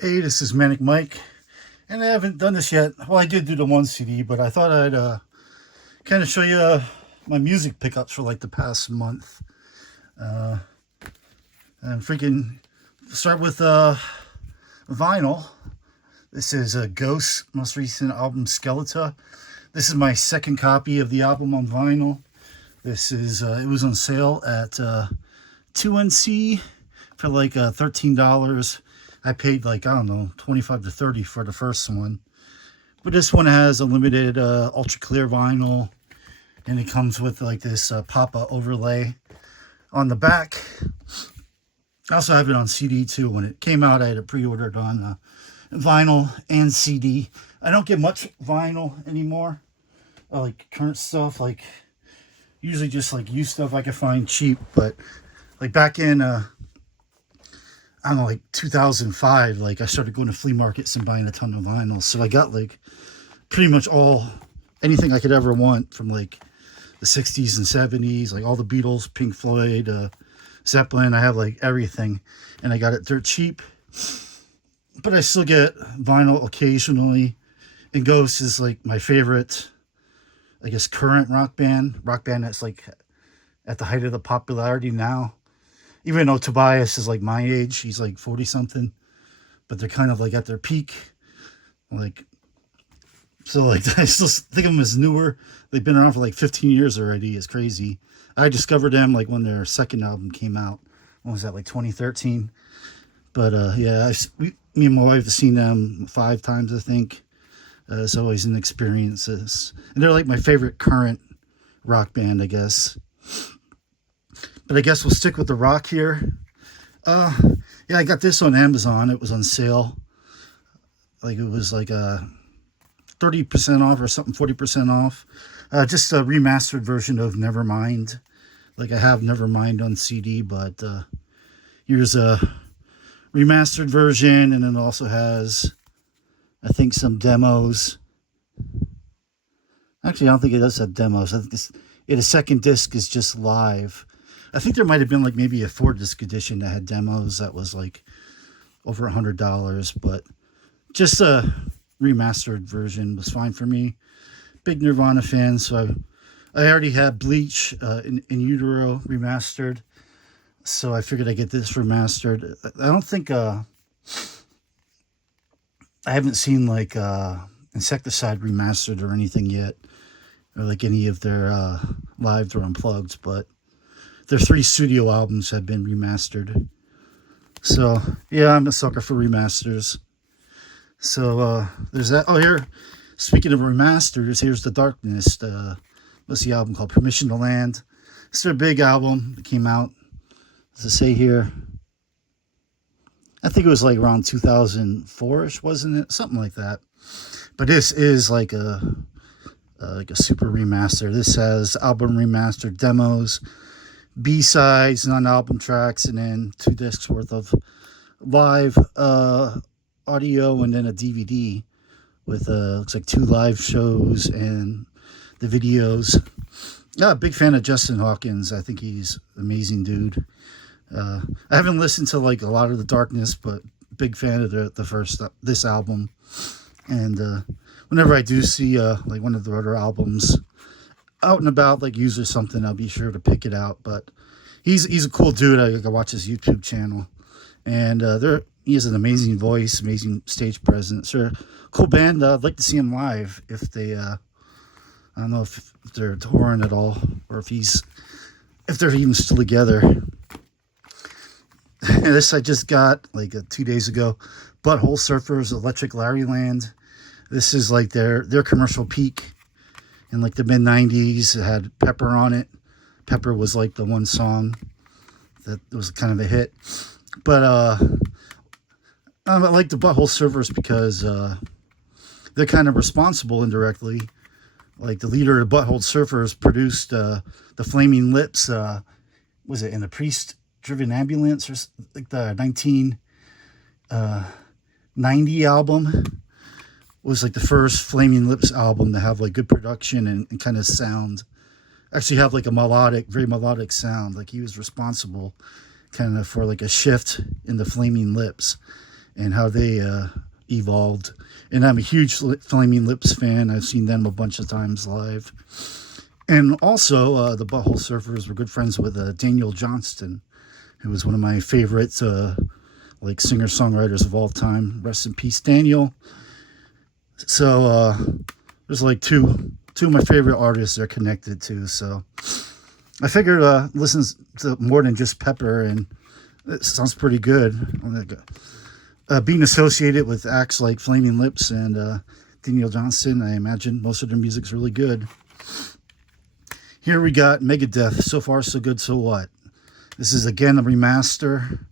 Hey, this is Manic Mike, and I haven't done this yet. Well, I did do the one CD, but I thought I'd kind of show you my music pickups for like the past month. And freaking start with vinyl. This is Ghost's most recent album, Skeletor. This is my second copy of the album on vinyl. This is it was on sale at 2NC for like $13. I paid like, I don't know, 25 to 30 for the first one. But this one has a limited ultra clear vinyl, and it comes with like this Papa overlay on the back. I also have it on CD too. When it came out, I had it pre-ordered on vinyl and CD. I don't get much vinyl anymore, like current stuff, like usually just like used stuff I can find cheap. But like back in I don't know, like 2005, like I started going to flea markets and buying a ton of vinyl. So I got like pretty much anything I could ever want from like the 60s and 70s, like all the Beatles, Pink Floyd, Zeppelin. I have like everything, and I got it dirt cheap. But I still get vinyl occasionally. And Ghost is like my favorite, I guess, current rock band that's like at the height of the popularity now. Even though Tobias is like my age, he's like 40 something, but they're kind of like at their peak. Like, so like I still think of them as newer. They've been around for like 15 years already. It's crazy. I discovered them like when their second album came out. When was that, like 2013? But yeah, me and my wife have seen them 5 times, I think. It's always an experience. And they're like my favorite current rock band, I guess. But I guess we'll stick with the rock here. Yeah, I got this on Amazon. It was on sale. Like it was like 30% off or something, 40% off. Just a remastered version of Nevermind. Like I have Nevermind on CD, but here's a remastered version, and it also has, I think, some demos. Actually, I don't think it does have demos. I think the second disc is just live. I think there might have been like maybe a 4-disc edition that had demos that was like over $100, but just a remastered version was fine for me. Big Nirvana fan, so I already had Bleach in Utero remastered, so I figured I'd get this remastered. I don't think I haven't seen like Insecticide remastered or anything yet, or like any of their live or unplugged, but their 3 studio albums have been remastered. So yeah, I'm a sucker for remasters. So there's that. Oh, here, speaking of remasters, here's The Darkness. What's the album called? Permission to Land. It's their big album that came out. Does it say here? I think it was like around 2004-ish, wasn't it? Something like that. But this is like a super remaster. This has album remastered demos, B-sides, non-album tracks, and then 2 discs worth of live audio, and then a DVD with looks like 2 live shows and the videos. Yeah, big fan of Justin Hawkins. I think he's an amazing dude. I haven't listened to like a lot of The Darkness, but big fan of this album. And whenever I do see like one of the other albums out and about, like Use or something, I'll be sure to pick it out. But he's a cool dude. I watch his YouTube channel, and he has an amazing voice, amazing stage presence. They're a cool band. I'd like to see him live if they I don't know if they're touring at all, or if they're even still together. And this I just got like 2 days ago. Butthole Surfers, Electric Larryland. This is like their commercial peak in like the mid 90s. It had Pepper on it. Pepper was like the one song that was kind of a hit. But I like the Butthole Surfers because they're kind of responsible indirectly. Like the leader of the Butthole Surfers produced the Flaming Lips. Was it in a Priest-driven ambulance, or like the 1990 album? Was like the first Flaming Lips album to have like good production and kind of sound. Actually have like a very melodic sound. Like he was responsible kind of for like a shift in the Flaming Lips. and how they evolved. And I'm a huge Flaming Lips fan. I've seen them a bunch of times live. And also, the Butthole Surfers were good friends with Daniel Johnston, who was one of my favorite like singer-songwriters of all time. Rest in peace, Daniel. So there's like two of my favorite artists they're connected to. So I figured listen to more than just Pepper, and it sounds pretty good. Being associated with acts like Flaming Lips and Daniel Johnston, I imagine most of their music's really good. Here we got Megadeth, So Far So Good So What. This is again a remaster.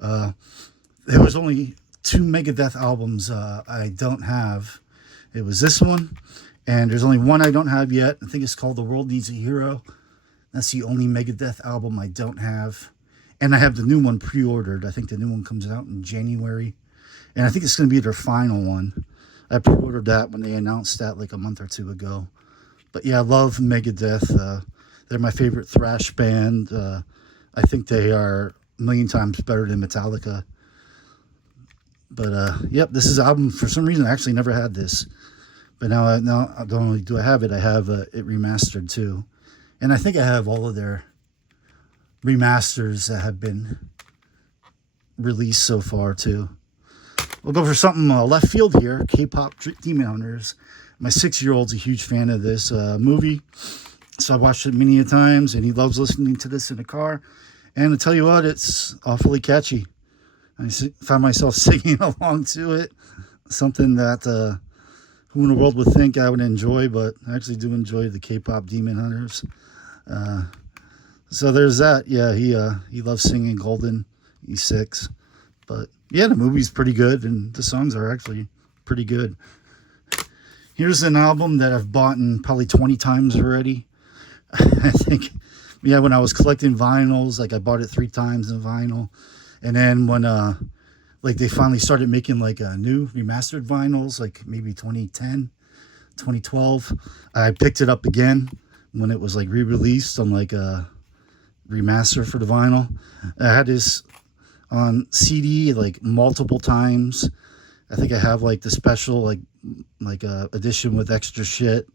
There was only 2 Megadeth albums I don't have. It was this one, and there's only one I don't have yet. I think it's called The World Needs a Hero. That's the only Megadeth album I don't have. And I have the new one pre-ordered. I think the new one comes out in January. And I think it's going to be their final one. I pre-ordered that when they announced that like a month or 2 ago. But yeah, I love Megadeth. They're my favorite thrash band. I think they are a million times better than Metallica. But yep, this is an album. For some reason, I actually never had this. But now not only do I have it, I have it remastered too. And I think I have all of their remasters that have been released so far too. We'll go for something left field here. K-pop Demon Hunters. My 6-year-old's a huge fan of this movie, so I watched it many a times, and he loves listening to this in the car. And to tell you what, it's awfully catchy. I found myself singing along to it. Something that who in the world would think I would enjoy, but I actually do enjoy the K-pop Demon Hunters. So there's that. Yeah, he loves singing Golden. He's 6. But yeah, the movie's pretty good, and the songs are actually pretty good. Here's an album that I've bought probably 20 times already. I think, yeah, when I was collecting vinyls, like I bought it 3 times in vinyl. And then when like they finally started making like new remastered vinyls, like maybe 2010, 2012, I picked it up again when it was like re-released on like a remaster for the vinyl. I had this on CD like multiple times. I think I have like the special like edition with extra shit.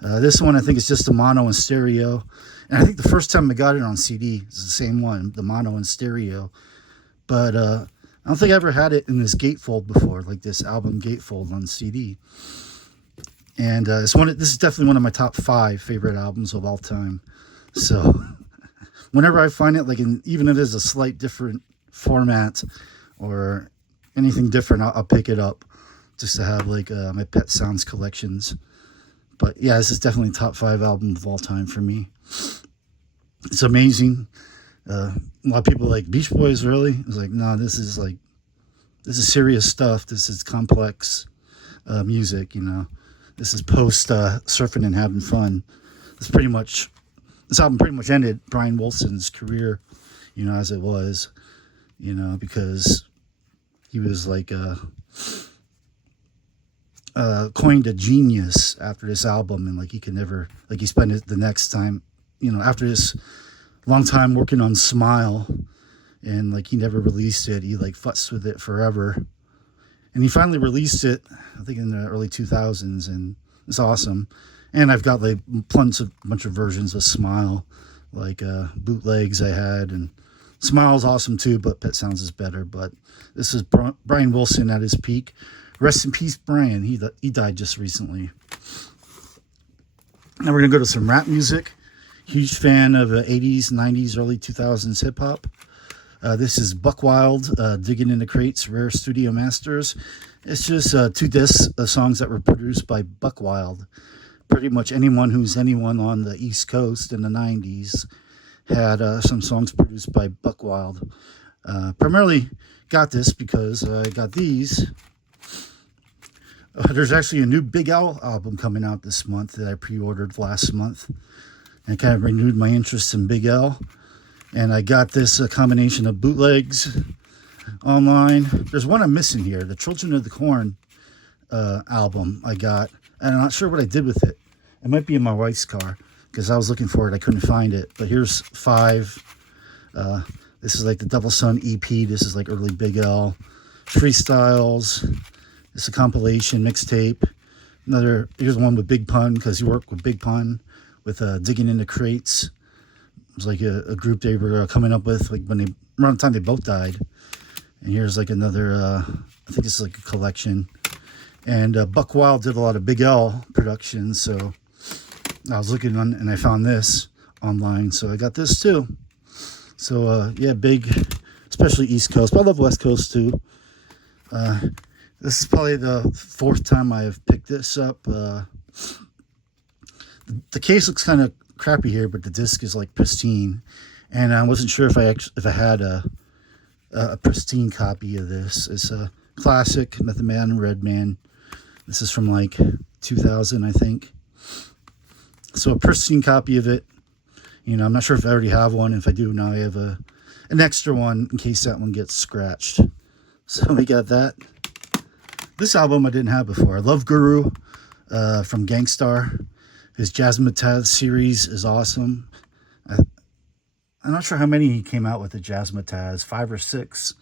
This one I think is just the mono and stereo. And I think the first time I got it on CD is the same one, the mono and stereo. But I don't think I ever had it in this gatefold before, like this album gatefold on CD. And this is definitely one of my top 5 favorite albums of all time. So whenever I find it, like even if it's a slight different format or anything different, I'll pick it up just to have like my Pet Sounds collections. But yeah, this is definitely top 5 album of all time for me. It's amazing. A lot of people like Beach Boys, really? It's like, no, this is serious stuff. This is complex music, you know. This is post surfing and having fun. This album pretty much ended Brian Wilson's career, you know, as it was, you know, because he was like coined a genius after this album, and like he could never, like he spent it the next time, you know, after this long time working on Smile, and like he never released it. He like futzed with it forever, and he finally released it, I think in the early 2000s, and it's awesome. And I've got like bunch of versions of Smile, like bootlegs I had, and Smile's awesome too, but Pet Sounds is better. But this is Brian Wilson at his peak. Rest in peace, Brian. He died just recently. Now we're gonna go to some rap music. Huge fan of 80s, 90s, early 2000s hip hop. This is Buck Wild, Digging in the Crates, Rare Studio Masters. It's just 2 discs of songs that were produced by Buck Wild. Pretty much anyone who's anyone on the East Coast in the 90s had some songs produced by Buck Wild. Primarily got this because I got these. There's actually a new Big L album coming out this month that I pre-ordered last month, and kind of renewed my interest in Big L. And I got this combination of bootlegs online. There's one I'm missing here, the Children of the Corn album I got, and I'm not sure what I did with it. It might be in my wife's car because I was looking for it. I couldn't find it. But here's 5. This is like the Devil Sun EP. This is like early Big L. freestyles. It's a compilation mixtape. Here's one with Big Pun, because he worked with Big Pun with Digging into Crates. It was like a group they were coming up with, like around the time they both died. And here's like another, I think this is like a collection. And Buck Wild did a lot of Big L productions, so I was looking on and I found this online, so I got this too. So yeah, big, especially East Coast, but I love West Coast too. This is probably the 4th time I've picked this up. The case looks kind of crappy here, but the disc is like pristine, and I wasn't sure if I had a pristine copy of this. It's a classic Method Man and Redman. This is from like 2000, I think. So a pristine copy of it. You know, I'm not sure if I already have one. If I do, now I have an extra one in case that one gets scratched. So we got that. This album I didn't have before. I love Guru from Gangstar. His Jazzmatazz series is awesome. I'm not sure how many he came out with the Jazzmatazz, 5 or 6.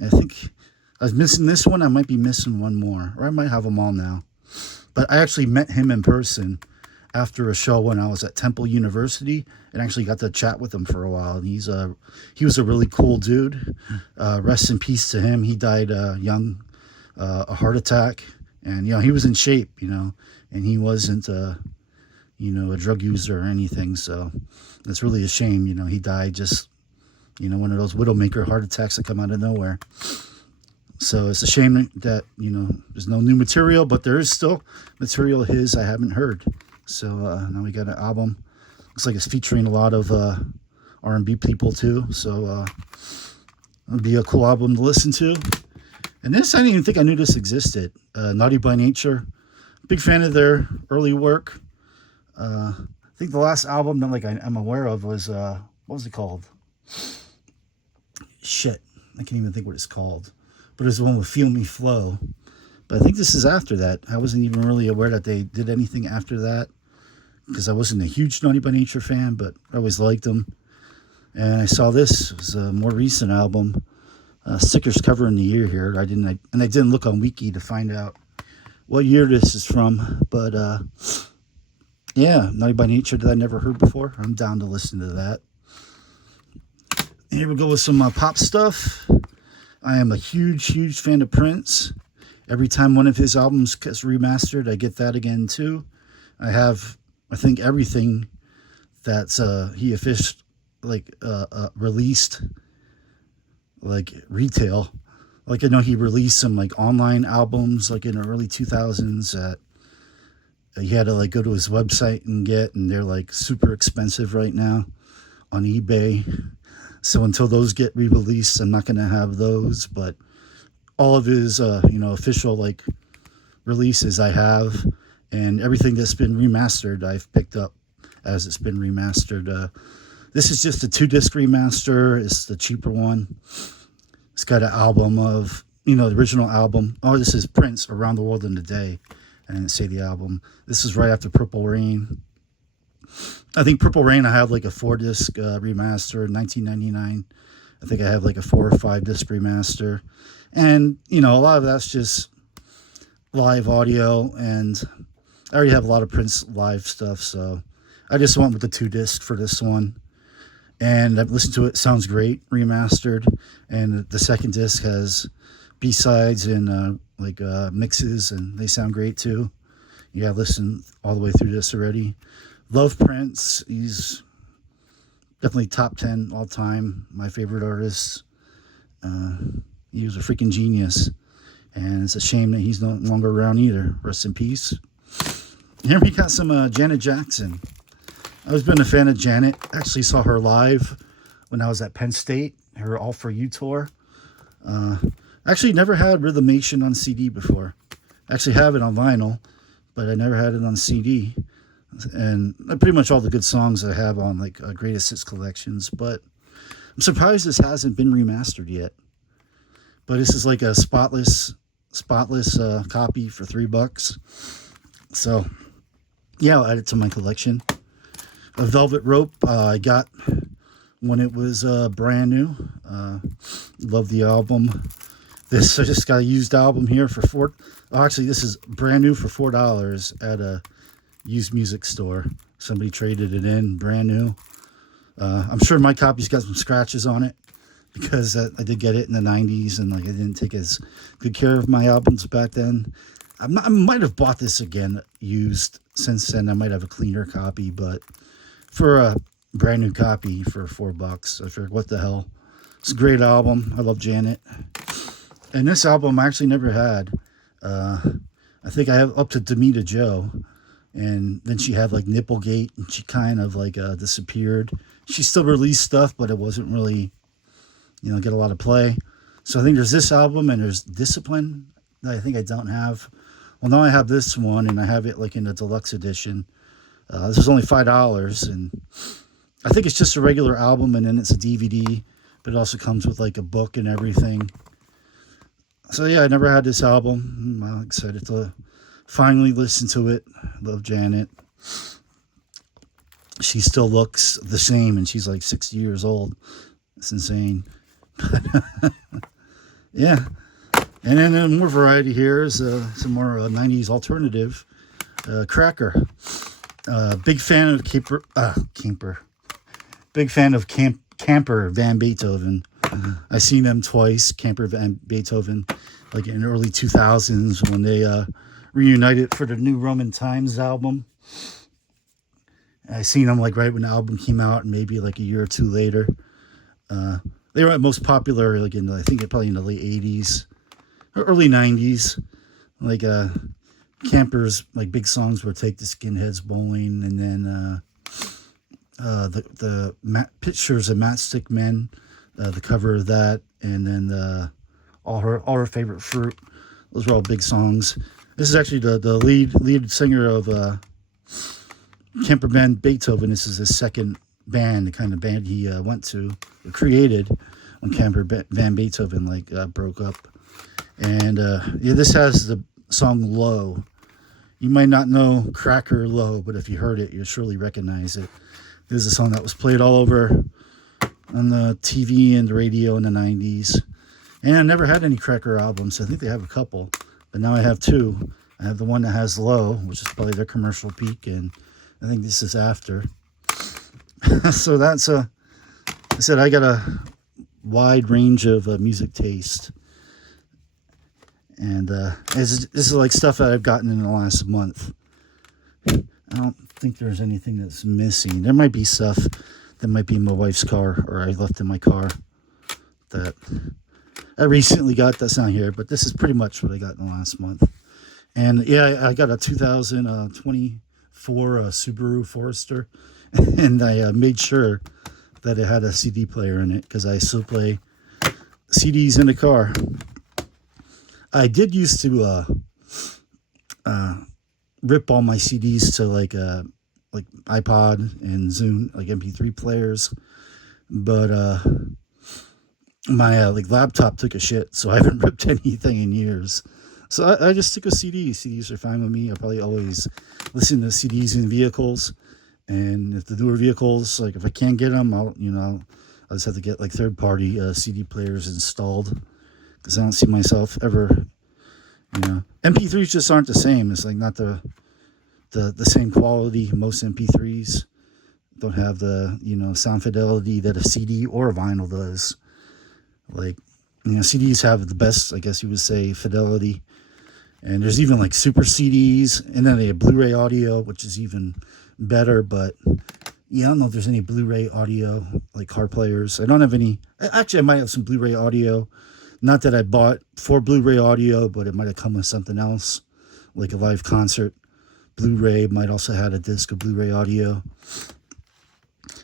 I think I was missing this one. I might be missing one more, or I might have them all now. But I actually met him in person after a show when I was at Temple University, and actually got to chat with him for a while. And he was a really cool dude. Rest in peace to him. He died young, a heart attack, and he was in shape, and he wasn't a drug user or anything. So it's really a shame. He died just one of those widowmaker heart attacks that come out of nowhere. So it's a shame that there's no new material, but there is still material of his I haven't heard. So now we got an album. Looks like it's featuring a lot of R&B people too. So it'll be a cool album to listen to. And this, I didn't even think I knew this existed. Naughty by Nature. Big fan of their early work. I think the last album that I'm aware of was what was it called? Shit, I can't even think what it's called. But it's the one with Feel Me Flow. But I think this is after that. I wasn't even really aware that they did anything after that, because I wasn't a huge Naughty by Nature fan, but I always liked them. And I saw this. It was a more recent album. Sticker's covering the year here. I didn't look on Wiki to find out what year this is from. But yeah, Naughty by Nature that I never heard before. I'm down to listen to that. Here we go with some pop stuff. I am a huge fan of Prince. Every time one of his albums gets remastered, I get that again too. I have, I think, everything that's he released, like retail. Like I know he released some like online albums like in the early 2000s that you had to go to his website and get, and they're like super expensive right now on eBay. So until those get re-released, I'm not going to have those, but all of his, official releases I have, and everything that's been remastered I've picked up as it's been remastered. This is just a 2-disc remaster. It's the cheaper one. It's got an album of, the original album. Oh, this is Prince, Around the World in a Day. I didn't say the album. This is right after Purple Rain. I think Purple Rain, I have a 4-disc remaster in 1999. I think I have a 4 or 5-disc remaster. And, a lot of that's just live audio. And I already have a lot of Prince live stuff. So I just went with the 2-disc for this one. And I've listened to it. Sounds great, remastered. And the second disc has B-sides and mixes, and they sound great too. Yeah, I've listened all the way through this already. Love Prince. He's definitely top 10 all time. My favorite artist. He was a freaking genius. And it's a shame that he's no longer around either. Rest in peace. Here we got some Janet Jackson. I've always been a fan of Janet. Actually saw her live when I was at Penn State. Her All For You tour. Actually never had Rhythm Nation on CD before. Actually have it on vinyl, but I never had it on CD. And pretty much all the good songs I have on greatest hits collections. But I'm surprised this hasn't been remastered yet. But this is a spotless copy for $3. So yeah, I'll add it to my collection. A Velvet Rope I got when it was brand new. Love the album. This, I just got a used album here for actually this is brand new for $4 at a used music store. Somebody traded it in, brand new. I'm sure my copy's got some scratches on it because I did get it in the 90s, and like I didn't take as good care of my albums back then. I might have bought this again used since then. I might have a cleaner copy, but for a brand new copy for $4, I figured, what the hell? It's a great album. I love Janet. And this album I actually never had. I think I have up to Demita Joe. And then she had like Nipplegate, and she kind of like disappeared. She still released stuff, but it wasn't really, get a lot of play. So I think there's this album and there's Discipline that I think I don't have. Well, now I have this one, and I have it like in the deluxe edition. This is only $5, and I think it's just a regular album, and then it's a DVD, but it also comes with like a book and everything. So yeah, I never had this album. I'm excited to finally listen to it. Love Janet. She still looks the same, and she's like 60 years old. It's insane. Yeah. And then more variety here is some more 90s alternative. Cracker. Big fan of Camper. Big fan of Camper Van Beethoven. I seen them twice, Camper Van Beethoven, like in the early 2000s when they reunited for the New Roman Times album. I seen them like right when the album came out, and maybe like a year or two later. They were most popular like I think probably in the late 80s or early 90s. Like Camper's like big songs were "Take the Skinheads Bowling," and then the Pictures of Matchstick Men, the cover of that, and then all her favorite fruit. Those were all big songs. This is actually the lead singer of Camper Van Beethoven. This is his second band, the kind of band he went to or created when Camper Van Beethoven broke up. And this has the song "Low." You might not know Cracker Low, but if you heard it, you'll surely recognize it. This is a song that was played all over on the TV and the radio in the 90s. And I never had any Cracker albums. I think they have a couple, but now I have two. I have the one that has Low, which is probably their commercial peak, and I think this is after. So that's I said I got a wide range of music taste. And this is like stuff that I've gotten in the last month. I don't think there's anything that's missing. There might be stuff that might be in my wife's car, or I left in my car, that I recently got. That's not here, but this is pretty much what I got in the last month. And yeah, I got a 2024 Subaru Forester, and I made sure that it had a CD player in it, because I still play CDs in the car. I did used to rip all my CDs to like iPod and Zune, like MP3 players, but my laptop took a shit, so I haven't ripped anything in years. So I just took a CD. CDs are fine with me. I probably always listen to CDs in vehicles, and if the newer vehicles, like if I can't get them, I'll just have to get like third-party CD players installed, because I don't see myself ever, MP3s just aren't the same. It's like not the same quality. Most MP3s don't have the, sound fidelity that a CD or a vinyl does. Like, CDs have the best, I guess you would say, fidelity. And there's even like super CDs, and then they have Blu-ray audio, which is even better. But yeah, I don't know if there's any Blu-ray audio, like car players. I don't have any. Actually, I might have some Blu-ray audio. Not that I bought for Blu-ray audio, but it might have come with something else, like a live concert. Blu-ray might also have a disc of Blu-ray audio.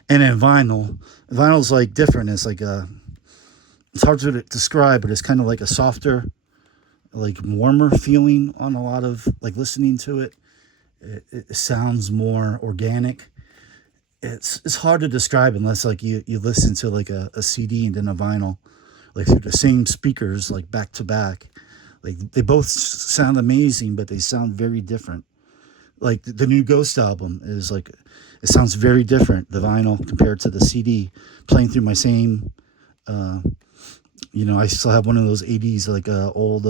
And then vinyl's like different. It's like it's hard to describe, but it's kind of like a softer, like warmer feeling on a lot of like listening to it. It sounds more organic. It's hard to describe unless like you listen to like a CD and then a vinyl, like through the same speakers, like back to back. Like they both sound amazing, but they sound very different. Like the new Ghost album is like, it sounds very different, the vinyl compared to the CD, playing through my same you know, I still have one of those 80s, like, old,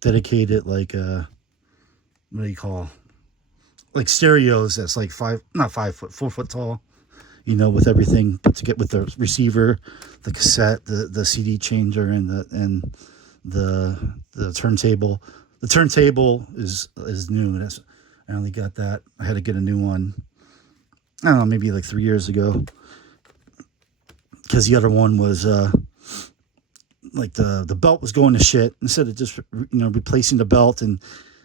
dedicated, like, what do you call, like stereos that's like not 5 foot, 4 foot tall, you know, with everything put together with the receiver, the cassette, the CD changer, and the turntable. The turntable is new. I only got that. I had to get a new one. I don't know, maybe like 3 years ago, because the other one was like the belt was going to shit. Instead of just replacing the belt, and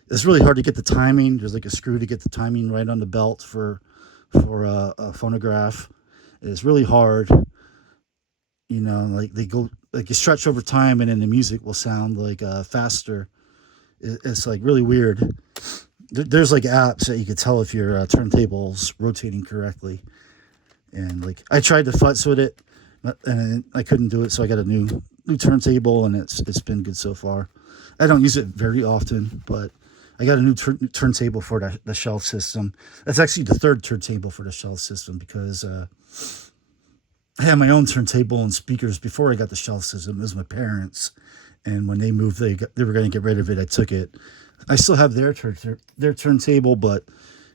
it's really hard to get the timing. There's like a screw to get the timing right on the belt for a phonograph. It's really hard. You know, like they go like you stretch over time, and then the music will sound like faster. It's like really weird. There's like apps that you could tell if your turntable's rotating correctly. And like I tried to futz with it, and I couldn't do it, so I got a new turntable, and it's been good so far. I don't use it very often, but I got a new turntable for the shelf system. That's actually the third turntable for the shelf system, because I had my own turntable and speakers before I got the shelf system. It was my parents, and when they moved, they were going to get rid of it. I took it. I still have their turntable, but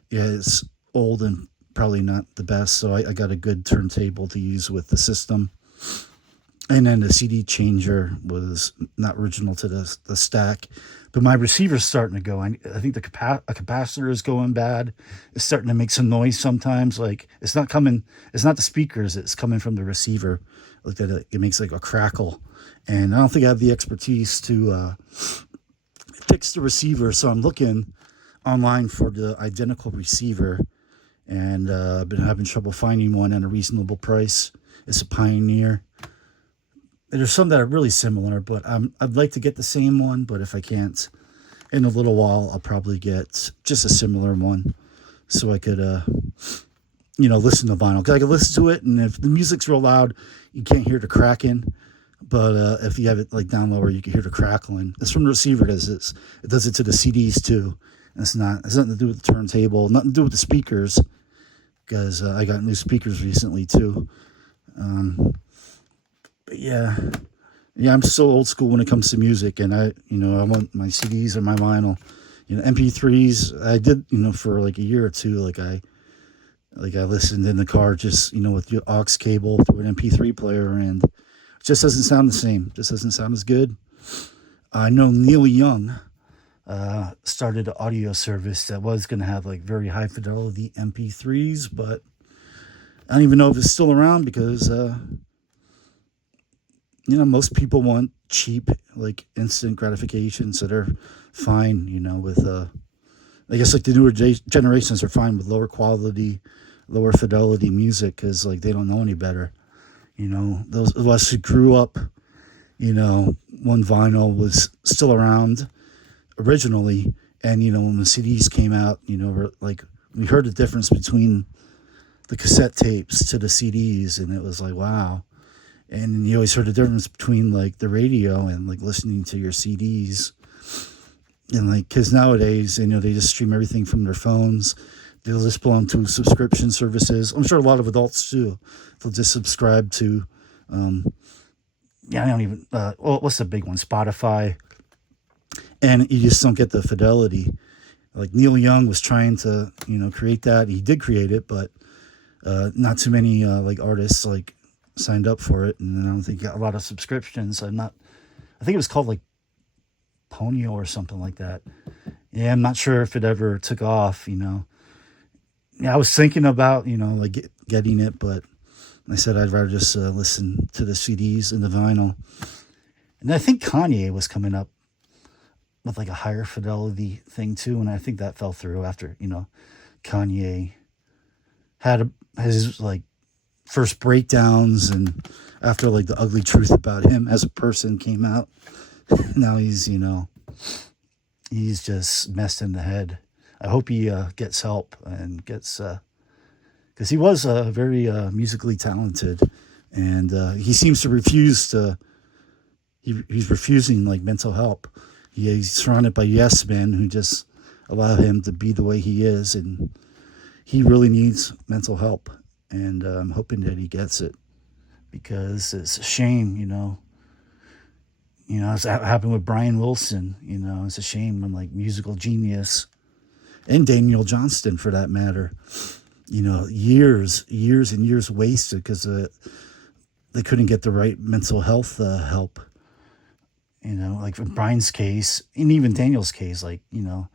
yeah, it's old and probably not the best. So I got a good turntable to use with the system. And then the CD changer was not original to the stack, but my receiver's starting to go. I think a capacitor is going bad. It's starting to make some noise sometimes. Like it's not the speakers. It's coming from the receiver. Like that, it makes like a crackle. And I don't think I have the expertise to fix the receiver. So I'm looking online for the identical receiver, and I've been having trouble finding one at a reasonable price. It's a Pioneer. There's some that are really similar, but I'd like to get the same one. But if I can't, in a little while, I'll probably get just a similar one, so I could, listen to vinyl. 'Cause I could listen to it, and if the music's real loud, you can't hear the cracking. But if you have it like down lower, you can hear the crackling. It's from the receiver, because it does it to the CDs too. And it's nothing to do with the turntable, nothing to do with the speakers, because I got new speakers recently too. But yeah, I'm so old school when it comes to music, and I want my CDs or my vinyl. MP3s. I did, for like a year or two. Like I listened in the car, just with the aux cable through an MP3 player, and it just doesn't sound the same. Just doesn't sound as good. I know Neil Young started an audio service that was going to have like very high fidelity MP3s, but I don't even know if it's still around, because most people want cheap, like instant gratification, so they're fine, with I guess like the newer generations are fine with lower quality, lower fidelity music, because like they don't know any better. Those of us who grew up, when vinyl was still around originally, and when the CDs came out, we heard the difference between the cassette tapes to the CDs, and it was like, wow. And you always heard the difference between like the radio and like listening to your CDs. And like, because nowadays, they just stream everything from their phones. They'll just belong to subscription services. I'm sure a lot of adults do. They'll just subscribe to, I don't even, what's the big one? Spotify. And you just don't get the fidelity. Like Neil Young was trying to, create that. He did create it, but not too many like artists like signed up for it, and I don't think he got a lot of subscriptions. I think it was called like Ponyo or something like that. Yeah, I'm not sure if it ever took off. Yeah, I was thinking about like getting it, but I said I'd rather just listen to the CDs and the vinyl. And I think Kanye was coming up with like a higher fidelity thing too, and I think that fell through after Kanye had his like first breakdowns, and after like the ugly truth about him as a person came out. Now he's just messed in the head. I hope he gets help and gets, because he was very musically talented, and he seems to refuse to. He's refusing like mental help. He's surrounded by yes men who just allow him to be the way he is, and he really needs mental help. And I'm hoping that he gets it, because it's a shame, You know, it's happened with Brian Wilson. You know, it's a shame when like musical genius and Daniel Johnston for that matter. You know, years and years wasted because they couldn't get the right mental health help. You know, like in Brian's case, and even Daniel's case, like, you know,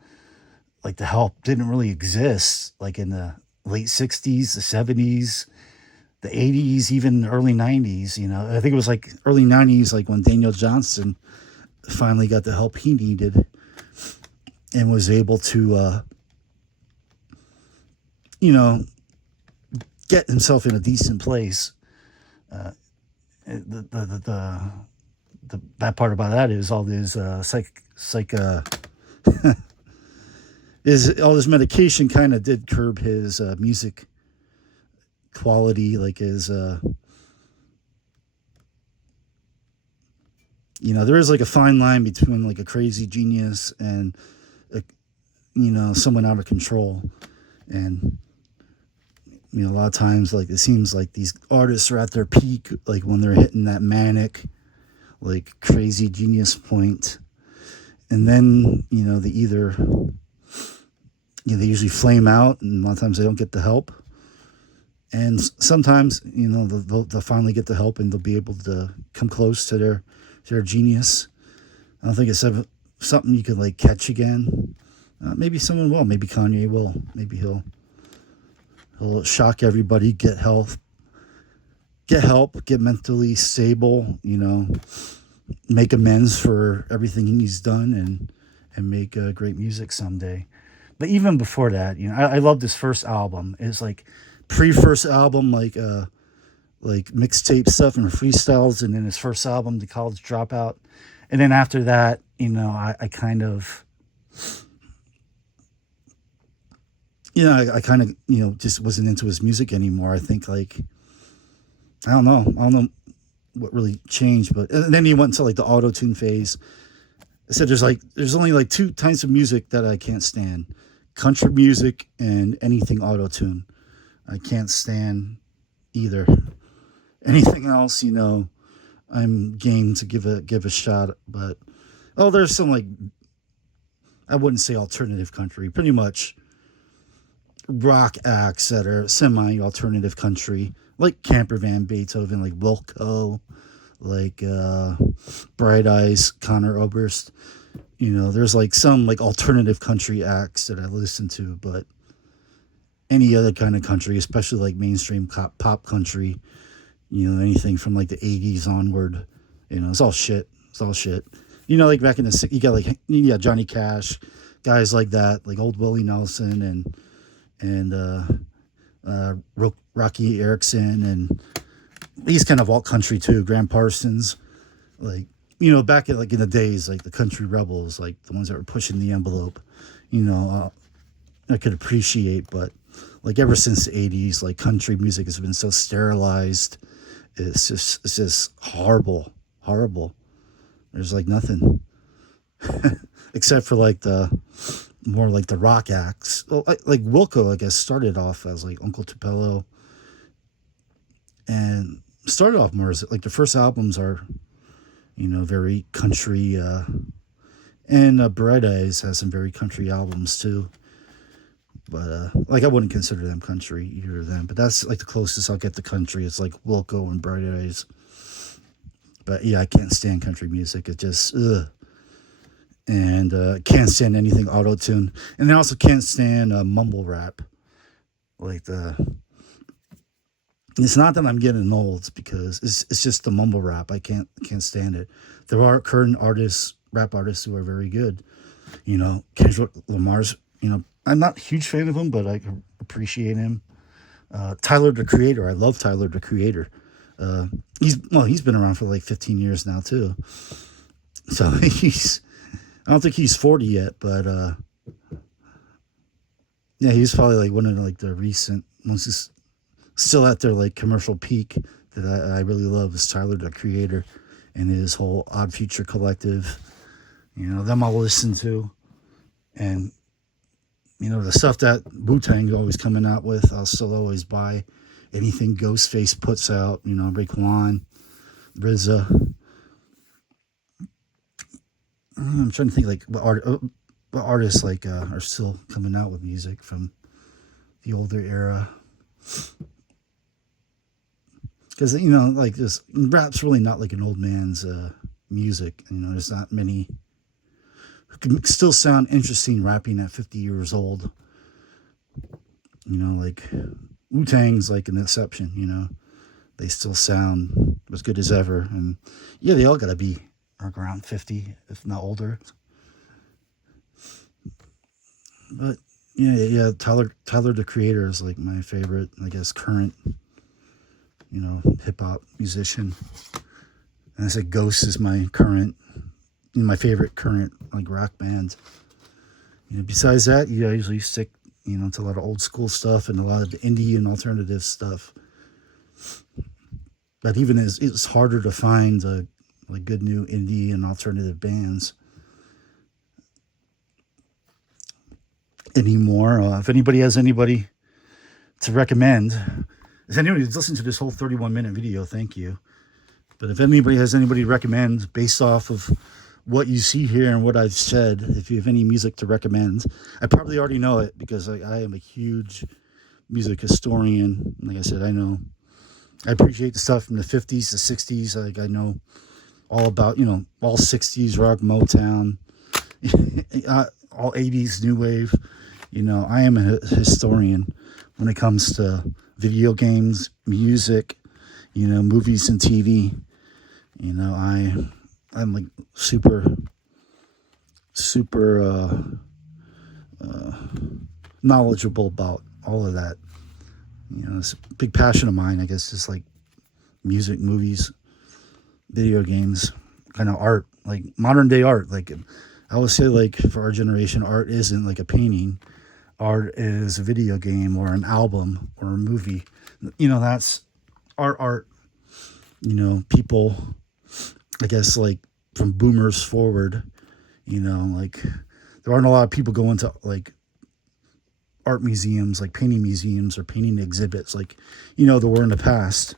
like the help didn't really exist like in the late 60s, the 70s, the 80s, even the early 90s. You know, I think it was like early 90s, like when Daniel Johnston finally got the help he needed and was able to, you know, get himself in a decent place. The bad part about that is all this is all this medication kind of did curb his music quality, like his you know, there is like a fine line between like a crazy genius and a, you know, someone out of control. And you know, a lot of times like it seems like these artists are at their peak like when they're hitting that manic like crazy genius point, and then you know they either, you know, they usually flame out, and a lot of times they don't get the help, and sometimes, you know, they'll finally get the help and they'll be able to come close to their genius. I don't think it's ever something you could like catch again. Maybe someone will. Maybe Kanye will. Maybe he'll shock everybody, get help, get mentally stable, you know, make amends for everything he's done, and make great music someday. But even before that, you know, I love this first album. It's like pre-first album, like mixtape stuff and freestyles, and then his first album, The College Dropout. And then after that, you know, I kind of, you know, I kind of, you know, just wasn't into his music anymore. I think like, I don't know what really changed, but and then he went to like the auto tune phase. I said there's only like two types of music that I can't stand: country music and anything auto tune. I can't stand either. Anything else, you know, I'm game to give a shot. But there's some like, I wouldn't say alternative country, pretty much rock acts that are semi-alternative country, like Camper Van Beethoven, like Wilco, like Bright Eyes, Connor Oberst. You know, there's like some like alternative country acts that I listen to, but any other kind of country, especially like mainstream pop country, you know, anything from like the 80s onward, you know, it's all shit. It's all shit. You know, like back in the, you got like, you got Johnny Cash, guys like that, like old Willie Nelson and Rocky Erickson, and he's kind of alt country too. Graham Parsons, like, you know, back in like in the days, like the country rebels, like the ones that were pushing the envelope, you know, I could appreciate. But like ever since the 80s, like country music has been so sterilized. It's just horrible. There's like nothing except for like the more like the rock acts. Well, like Wilco, I guess, started off as like Uncle Tupelo, and started off more as like the first albums are, you know, very country, and Bright Eyes has some very country albums too. But like I wouldn't consider them country, either of them. But that's like the closest I'll get to country. It's like Wilco and Bright Eyes. But yeah, I can't stand country music. It just ugh. And can't stand anything auto tune, and I also can't stand mumble rap. Like it's not that I'm getting old, it's because it's just the mumble rap. I can't stand it. There are current artists, rap artists, who are very good. You know, Kendrick Lamar's. You know, I'm not a huge fan of him, but I appreciate him. Tyler the Creator, I love Tyler the Creator. He's been around for like 15 years now too. So I don't think he's 40 yet, but yeah, he's probably like one of like the recent ones who's still at their like commercial peak that I really love is Tyler the Creator and his whole Odd Future Collective. You know, them I'll listen to, and you know, the stuff that Wu-Tang always coming out with, I'll still always buy. Anything Ghostface puts out, you know, Raekwon, RZA. I'm trying to think like what artists like are still coming out with music from the older era. Because like this rap's really not like an old man's music. There's not many who can still sound interesting rapping at 50 years old. Like Wu-Tang's like an exception. They still sound as good as ever, and yeah, they all gotta be around 50, if not older. But yeah, Tyler the Creator is like my favorite, I guess, current hip hop musician. And I said Ghost is my favorite current like rock band. Besides that, I usually stick to a lot of old school stuff and a lot of indie and alternative stuff. But even it's harder to find like good new indie and alternative bands anymore. If anybody has anybody to recommend, if anybody's listened to this whole 31-minute video, thank you. But if anybody has anybody to recommend based off of what you see here and what I've said, if you have any music to recommend, I probably already know it because I am a huge music historian. Like I said, I appreciate the stuff from the 50s, the 60s. Like I know all about, all 60s rock, Motown, all 80s new wave. I am a historian when it comes to video games, music, movies and TV. I'm like super knowledgeable about all of that. It's a big passion of mine, I guess, just like music, movies, video games, kind of art, like modern day art. Like I always say, like for our generation, art isn't like a painting. Art is a video game or an album or a movie. That's art. People, I guess, like from boomers forward, like there aren't a lot of people going to like art museums, like painting museums or painting exhibits, like, there were in the past,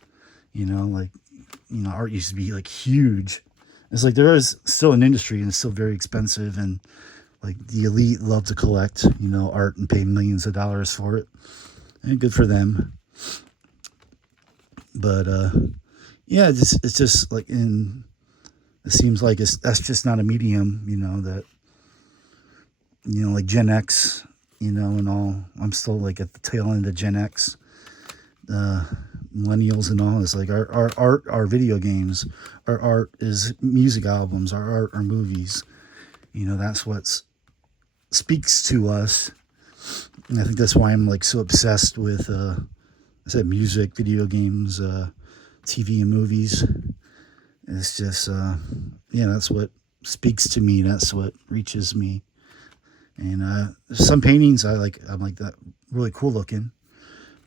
art used to be like huge. It's like there is still an industry and it's still very expensive, and like the elite love to collect, art and pay millions of dollars for it, and good for them. But yeah, it's just like it seems like that's just not a medium, that like Gen X, and all. I'm still like at the tail end of Gen X, millennials and all. It's like our art, our video games, our art is music albums, our art are movies. That's what speaks to us. And I think that's why I'm like so obsessed with I said music, video games, TV and movies. It's just that's what speaks to me. That's what reaches me. And some paintings I'm like that really cool looking,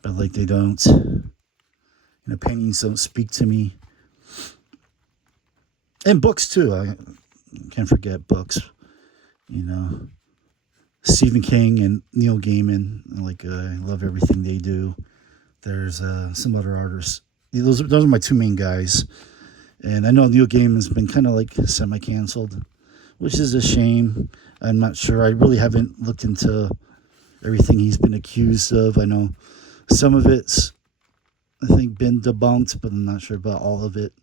but like they don't, paintings don't speak to me. And books too. I can't forget books. Stephen King and Neil Gaiman. Like I love everything they do. There's some other artists. Those are my two main guys. And I know Neil Gaiman's been kind of like semi-canceled, which is a shame. I'm not sure. I really haven't looked into everything he's been accused of. I know some of it's, I think, been debunked, but I'm not sure about all of it.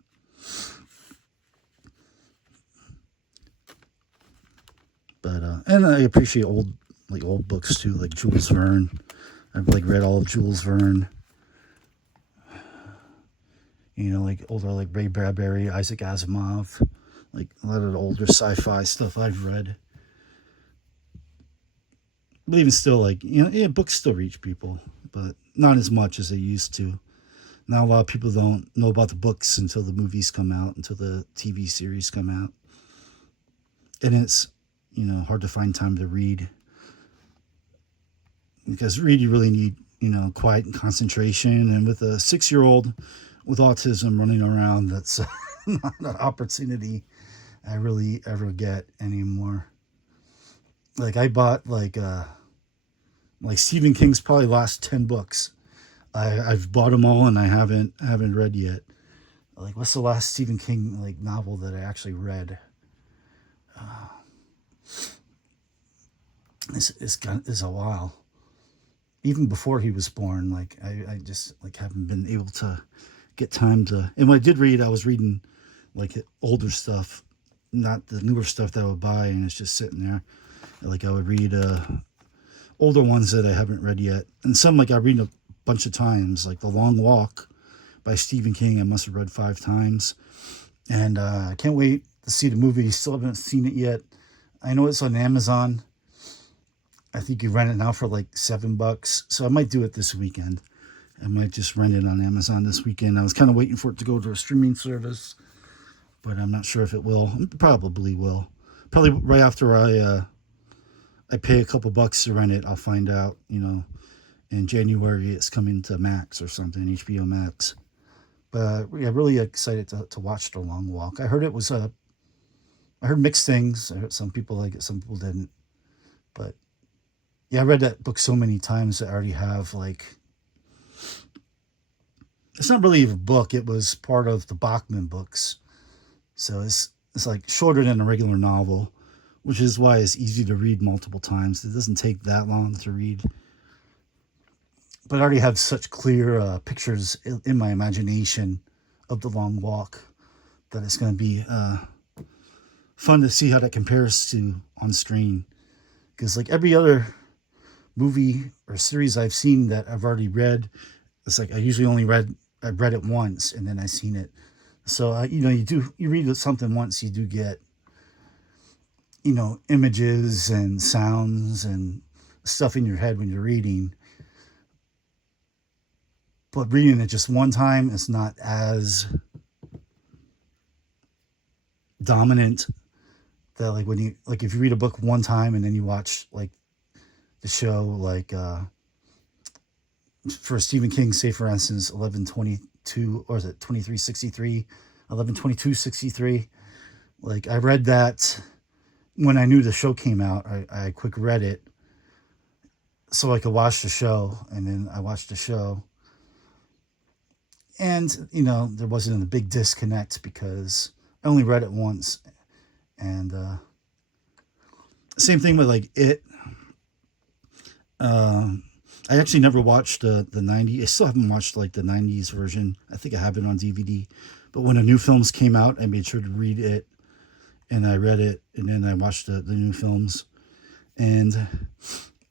But and I appreciate old books too, like Jules Verne. I've like read all of Jules Verne. Like older, like Ray Bradbury, Isaac Asimov, like a lot of the older sci-fi stuff I've read. But even still, like, books still reach people, but not as much as they used to. Now a lot of people don't know about the books until the movies come out, until the TV series come out. And it's, hard to find time to read. Because read, you really need, quiet and concentration. And with a 6-year-old with autism running around, that's not an opportunity I really ever get anymore. Like I bought like Stephen King's probably last 10 books. I've bought them all and I haven't read yet. Like what's the last Stephen King like novel that I actually read? It's a while. Even before he was born, like I just like haven't been able to get time to. And when I did read, I was reading like older stuff, not the newer stuff that I would buy, and it's just sitting there. Like I would read older ones that I haven't read yet, and some like I read a bunch of times, like The Long Walk by Stephen King. I must have read 5 times, and I can't wait to see the movie. Still haven't seen it yet. I know it's on Amazon. I think you rent it now for like $7, so I might do it this weekend. I might just rent it on Amazon this weekend. I was kind of waiting for it to go to a streaming service, but I'm not sure if it will. It probably will. Probably right after I pay a couple bucks to rent it, I'll find out. In January it's coming to Max or something, HBO Max. But yeah, really excited to watch The Long Walk. I heard it was I heard mixed things. I heard some people like it, some people didn't. But yeah, I read that book so many times that I already have like. It's not really a book. It was part of the Bachman books, so it's like shorter than a regular novel, which is why it's easy to read multiple times. It doesn't take that long to read. But I already have such clear pictures in my imagination of The Long Walk that it's going to be fun to see how that compares to on screen. Because like every other movie or series I've seen that I've already read, it's like I've read it once and then I've seen it. So you read something once, you do get images and sounds and stuff in your head when you're reading. But reading it just one time is not as dominant. That like if you read a book one time and then you watch like the show, like for Stephen King, say for instance 11/22, or is it 23/63, 11/22/63. Like I read that when I knew the show came out. I quick read it so I could watch the show, and then I watched the show. And, there wasn't a big disconnect because I only read it once. And same thing with like it. I actually never watched the 90s. I still haven't watched like the 90s version. I think I have it on DVD. But when the new films came out, I made sure to read it. And I read it. And then I watched the new films. And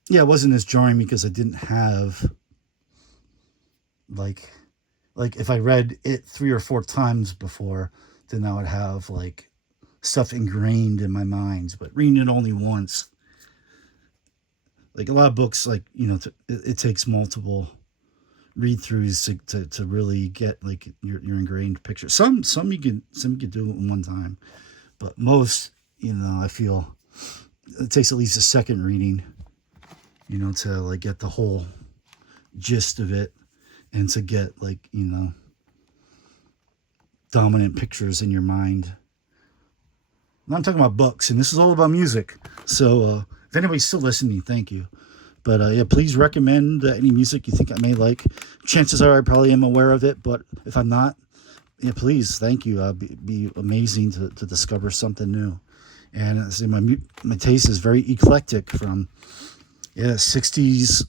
yeah, it wasn't as jarring because I didn't have like if I read it 3 or 4 times before, then I would have like stuff ingrained in my mind. But reading it only once, like a lot of books, like it takes multiple read-throughs to really get like your ingrained picture. Some you can do it in one time, but most I feel it takes at least a second reading, to like get the whole gist of it. And to get like, dominant pictures in your mind. Now I'm talking about books, and this is all about music. So if anybody's still listening, thank you. But yeah, please recommend any music you think I may like. Chances are I probably am aware of it, but if I'm not, yeah, please, thank you. Be amazing to discover something new. And my taste is very eclectic, from 60s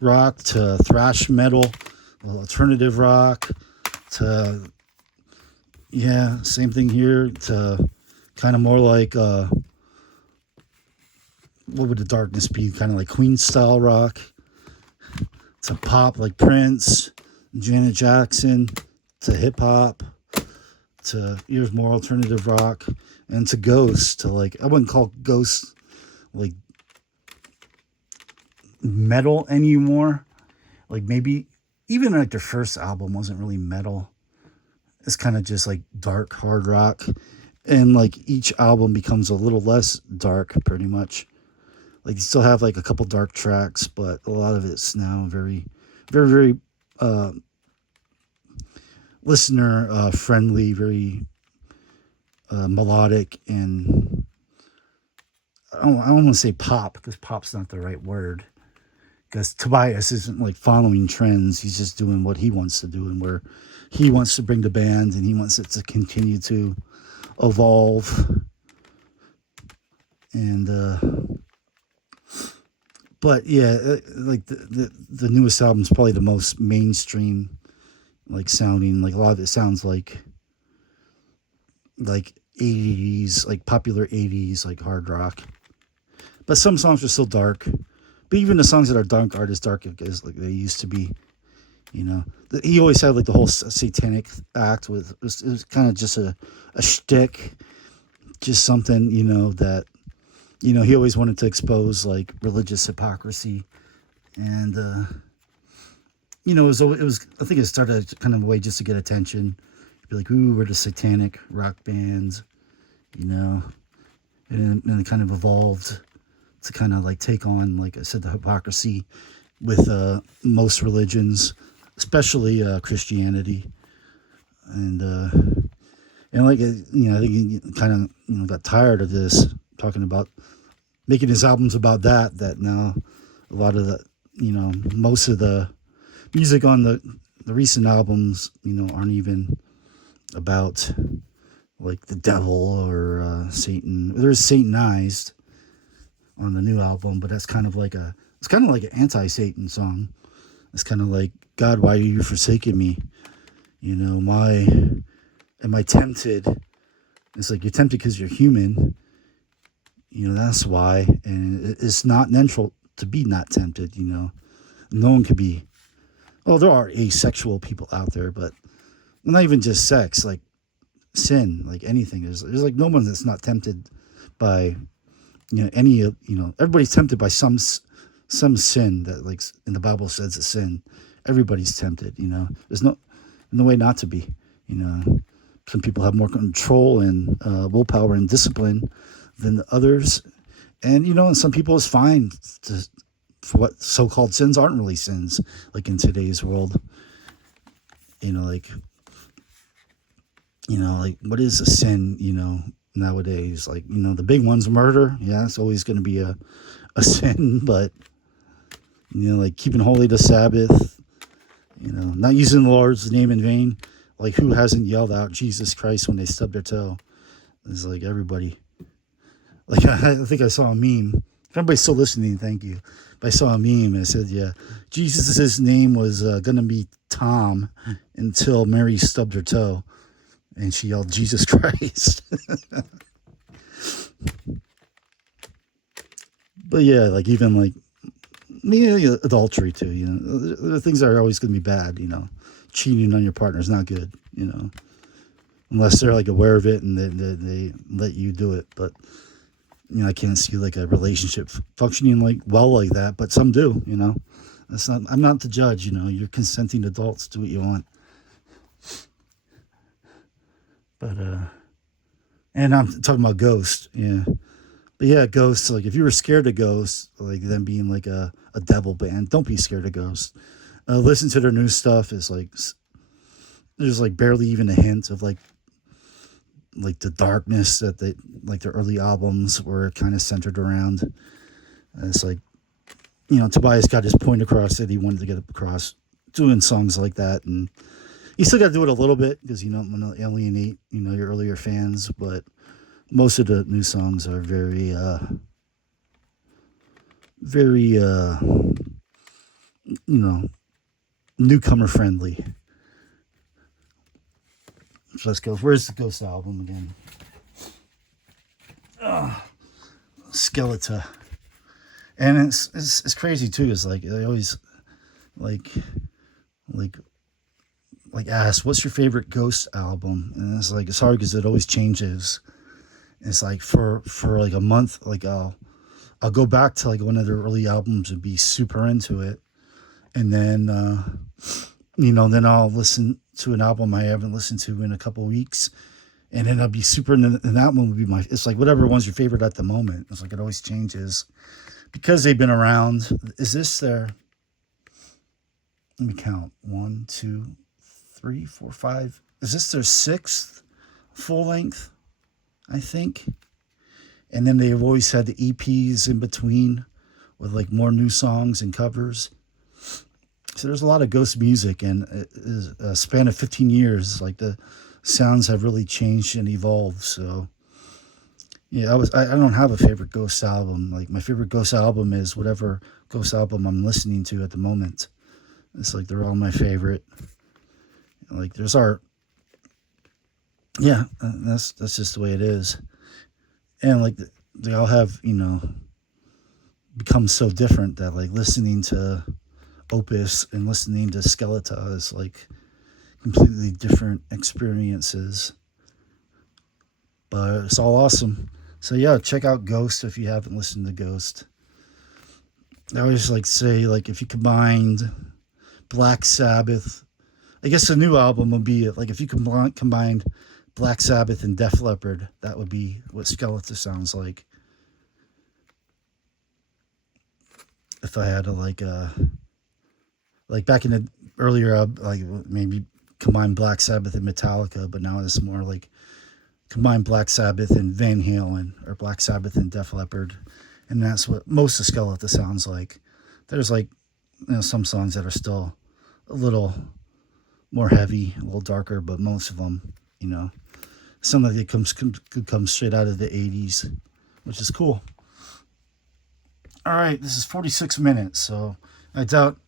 rock to thrash metal, alternative rock, to same thing here, to kind of more like what would the darkness be, kind of like Queen style rock, to pop like Prince, Janet Jackson, to hip hop, to here's more alternative rock, and to Ghost, to like I wouldn't call Ghost like metal anymore. Like maybe even like their first album wasn't really metal. It's kind of just like dark hard rock, and like each album becomes a little less dark, pretty much. Like you still have like a couple dark tracks, but a lot of it's now very, very, very listener friendly, very melodic, and I don't want to say pop, because pop's not the right word. Because Tobias isn't like following trends. He's just doing what he wants to do, and where he wants to bring the band, and he wants it to continue to evolve And but yeah, like the newest album's probably the most mainstream like sounding. Like a lot of it sounds like 80s, like popular 80s like hard rock. But some songs are still dark. But even the songs that are dark aren't as dark as like they used to be. You know, he always had like the whole satanic act with it was kind of just a shtick, just something that he always wanted to expose like religious hypocrisy, and it was I think it started kind of a way just to get attention, be like, ooh, we're the satanic rock bands, you know, and it kind of evolved to kind of like take on, like I said, the hypocrisy with most religions, especially Christianity, and like I think he kind of got tired of this, talking about making his albums about that now a lot of the most of the music on the recent albums aren't even about like the devil or Satan. There's Satanized on the new album, but it's kind of like an anti-Satan song. It's kind of like, God, why are you forsaking me? Am I tempted? It's like, you're tempted because you're human. That's why. And it's not natural to be not tempted. No one could be. Oh, there are asexual people out there, but not even just sex, like sin, like anything. There's like no one that's not tempted by everybody's tempted by some sin that, like, in the Bible says a sin. Everybody's tempted. There's no way not to be. Some people have more control and willpower and discipline than the others, and and some people it's fine for what so-called sins aren't really sins, like in today's world. Like what is a sin? Nowadays, like the big one's murder. Yeah, it's always going to be a sin, but like keeping holy the Sabbath. Not using the Lord's name in vain. Like, who hasn't yelled out Jesus Christ when they stub their toe? It's like everybody. Like, I think I saw a meme. If anybody's still listening, thank you. But I saw a meme and it said, yeah, Jesus' name was going to be Tom until Mary stubbed her toe and she yelled Jesus Christ. But yeah, like even like adultery too, the things that are always going to be bad, cheating on your partner is not good, unless they're like aware of it and they let you do it. But I can't see like a relationship functioning like that, but some do. That's not. I'm not the judge. You're consenting adults, do what you want. But and I'm talking about Ghost, yeah. But yeah, Ghost. Like, if you were scared of Ghost, like them being like a devil band, don't be scared of Ghost. Listen to their new stuff. Is like there's like barely even a hint of like the darkness that they like their early albums were kind of centered around. And it's like Tobias got his point across that he wanted to get across doing songs like that, and you still got to do it a little bit because you don't want to alienate your earlier fans, but most of the new songs are very newcomer friendly. So let's go. Where's the Ghost album again? Skeletor. And it's crazy too. It's like they always like ask, what's your favorite Ghost album? And it's like, it's hard because it always changes. It's like for like a month, like I'll go back to like one of their early albums and be super into it, and then then I'll listen to an album I haven't listened to in a couple of weeks, and then I'll be super into, and that one would be it's like whatever one's your favorite at the moment. It's like it always changes because they've been around. Is this their? Let me count. 1, 2, 3, 4, 5. Is this their 6th full length? I think. And then they've always had the EPs in between with like more new songs and covers. So there's a lot of Ghost music, and a span of 15 years, like the sounds have really changed and evolved. So Yeah, I don't have a favorite Ghost album. Like my favorite Ghost album is whatever Ghost album I'm listening to at the moment. It's like they're all my favorite. Like there's art. Yeah, that's just the way it is. And like they all have, become so different that like listening to Opus and listening to Skeletor is like completely different experiences. But it's all awesome. So yeah, check out Ghost if you haven't listened to Ghost. I always like say like if you combined Black Sabbath, I guess the new album would be like if you combined Black Sabbath and Def Leppard, that would be what Skeletor sounds like. If I had to like back in the earlier like maybe combine Black Sabbath and Metallica, but now it's more like combine Black Sabbath and Van Halen or Black Sabbath and Def Leppard, and that's what most of Skeletor sounds like. There's like some songs that are still a little more heavy, a little darker, but most of them, some of it could come straight out of the 80s, which is cool. All right, this is 46 minutes, so I doubt,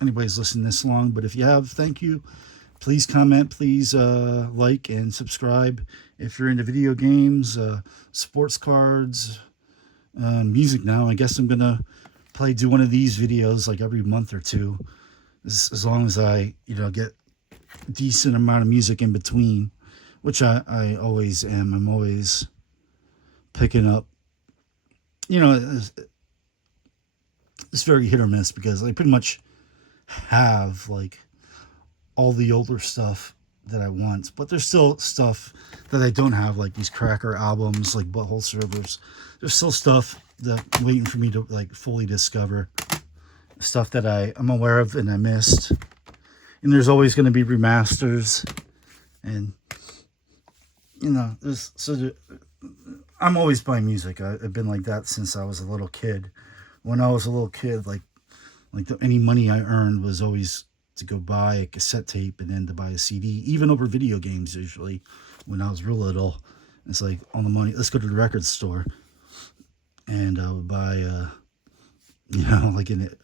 anybody's listening this long, but if you have, thank you. Please comment, please like and subscribe. If you're into video games, sports cards, music now, I guess I'm going to probably do one of these videos like every month or two, as long as I, get a decent amount of music in between, which I always am. I'm always picking up, it's very hit or miss because I pretty much have like all the older stuff that I want, but there's still stuff that I don't have, like these Cracker albums, like Butthole Surfers. There's still stuff that waiting for me to like fully discover, stuff that I'm aware of and I missed. And there's always going to be remasters, and I'm always buying music. I've been like that since I was a little kid. When I was a little kid, any money I earned was always to go buy a cassette tape and then to buy a CD, even over video games usually when I was real little. It's like on the money, let's go to the record store. And I would buy, like in the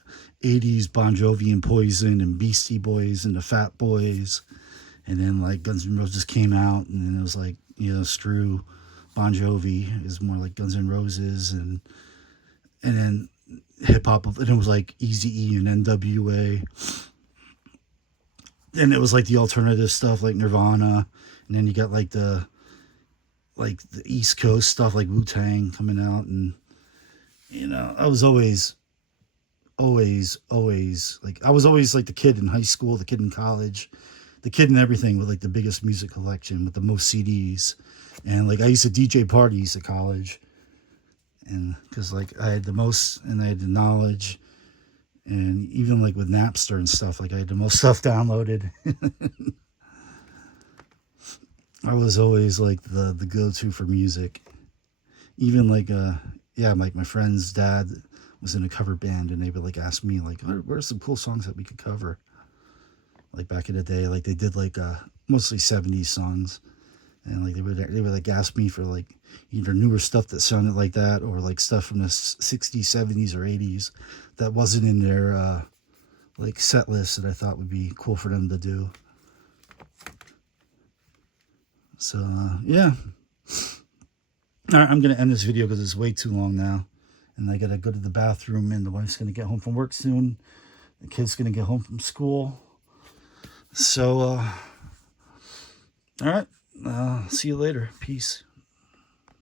80s, Bon Jovi and Poison and Beastie Boys and the Fat Boys. And then like Guns N' Roses came out, and then it was like, screw Bon Jovi. Is more like Guns N' Roses, and then hip hop, and it was like Eazy-E and NWA. Then it was like the alternative stuff like Nirvana, and then you got like the East Coast stuff like Wu-Tang coming out, and I was always like, I was always like the kid in high school, the kid in college, the kid in everything with like the biggest music collection with the most CDs. And like I used to DJ parties at college, and because like I had the most and I had the knowledge, and even like with Napster and stuff, like I had the most stuff downloaded. I was always like the go-to for music. Even like like my friend's dad was in a cover band, and they would like ask me like, what are some cool songs that we could cover? Like back in the day, like they did like mostly 70s songs, and like they would like ask me for like either newer stuff that sounded like that, or like stuff from the 60s, 70s, or 80s that wasn't in their like set list that I thought would be cool for them to do. So yeah. All right, I'm gonna end this video because it's way too long now, and I gotta go to the bathroom, and the wife's gonna get home from work soon. The kid's gonna get home from school. So all right, see you later. Peace.